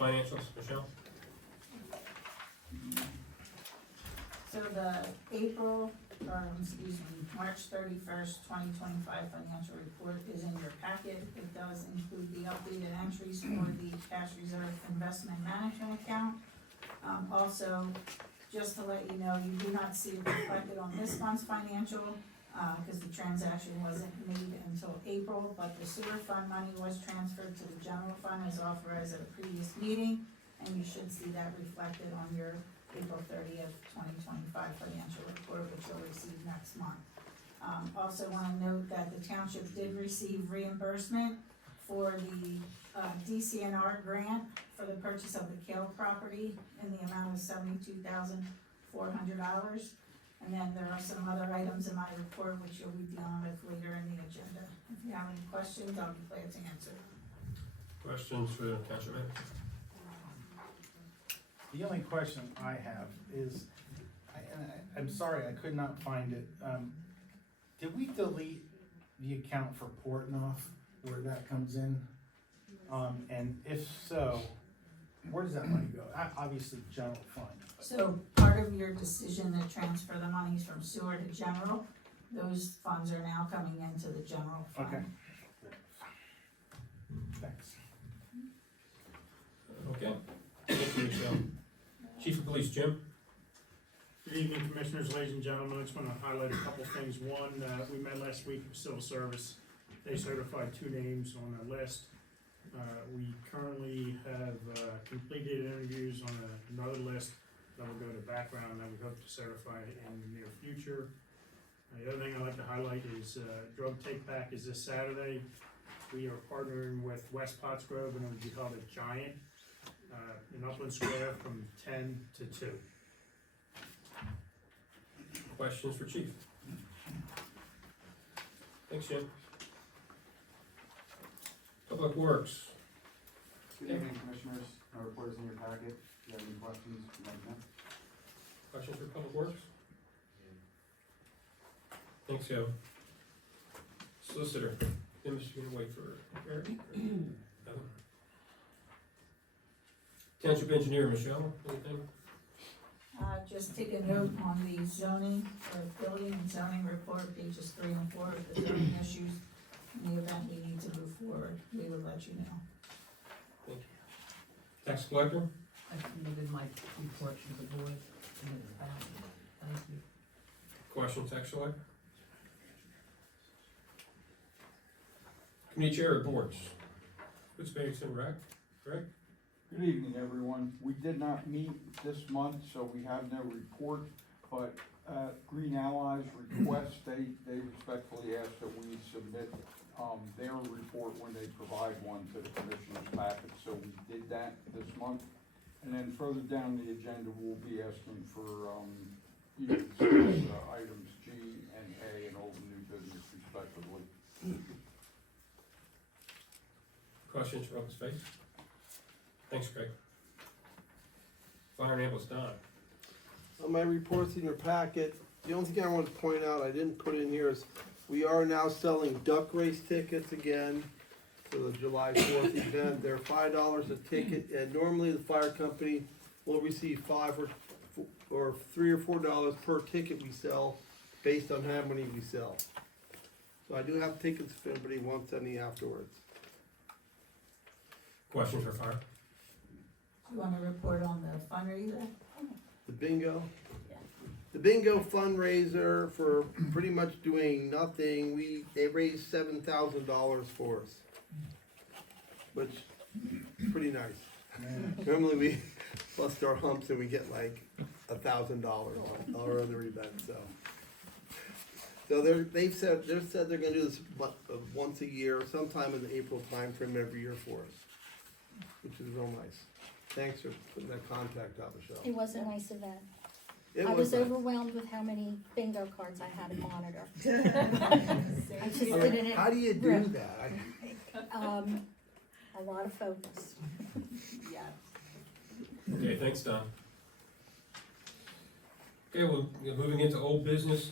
Financials, Michelle? So the March 31st, 2025 financial report is in your packet. It does include the updated entries for the cash reserve investment management account. Also, just to let you know, you do not see it reflected on this month's financial, because the transaction wasn't made until April, but the sewer fund money was transferred to the general fund as authorized at a previous meeting, and you should see that reflected on your April 30th, 2025 financial report, which you'll receive next month. Also want to note that the township did receive reimbursement for the DCNR grant for the purchase of the Kale property in the amount of $72,400. And then there are some other items in my report which you'll be dealing with later in the agenda. If you have any questions, I'll be glad to answer. Questions for the township manager? The only question I have is, I'm sorry, I could not find it. Did we delete the account for Portnoy, where that comes in? And if so, where does that money go? Obviously, general fund. So part of your decision to transfer the monies from sewer to general, those funds are now coming into the general fund. Okay. Thanks. Okay. Thank you, Michelle. Chief of Police, Jim? Good evening, Commissioners, ladies and gentlemen. I just want to highlight a couple things. One, we met last week with Civil Service. They certified 2 names on the list. We currently have completed interviews on another list that will go to background that we hope to certify in the near future. The other thing I'd like to highlight is drug take back is this Saturday. We are partnering with West Pottsgrove, and it will be held at Giant in Upland Square from 10 to 2. Questions for Chief? Thanks, Jim. Public Works. Good evening, Commissioners. My report is in your packet. If you have any questions, let me know. Questions for Public Works? Thanks, Joe. Solicitor, Dennis, you gonna wait for Eric? No? Township Engineer, Michelle, anything? Just take a note on the zoning, or building and zoning report, pages 3 and 4, with the zoning issues. In the event we need to move forward, we will let you know. Thank you. Tax Collector? I submitted my report to the board in the past. Thank you. Question, Tax Collector? Committee Chair reports. Who's paying some rec? Greg? Good evening, everyone. We did not meet this month, so we have no report, but Green Allies request, they respectfully ask that we submit their report when they provide one to the Commissioner's packet, so we did that this month. And then further down the agenda, we'll be asking for items G and A and old and new business respectively. Questions for open space? Thanks, Craig. Fire and ambulance, Don. My report's in your packet. The only thing I want to point out, I didn't put in here, is we are now selling duck race tickets again for the July 4th event. They're $5 a ticket, and normally the fire company will receive $5 or $3 or $4 per ticket we sell, based on how many we sell. So I do have tickets if anybody wants any afterwards. Questions for fire? You want to report on the fundraiser? The bingo? Yeah. The bingo fundraiser for pretty much doing nothing, they raised $7,000 for us, which is pretty nice. Normally we bust our humps and we get like $1,000 on our other events, so they've said they're gonna do this once a year, sometime in the April timeframe every year for us, which is real nice. Thanks for putting that contact out, Michelle. It was a nice event. It I was nice. overwhelmed with how many bingo cards I had to monitor. I just did it. How do you do that? A lot of focus. Yeah. Okay, thanks, Don. Okay, well, moving into old business,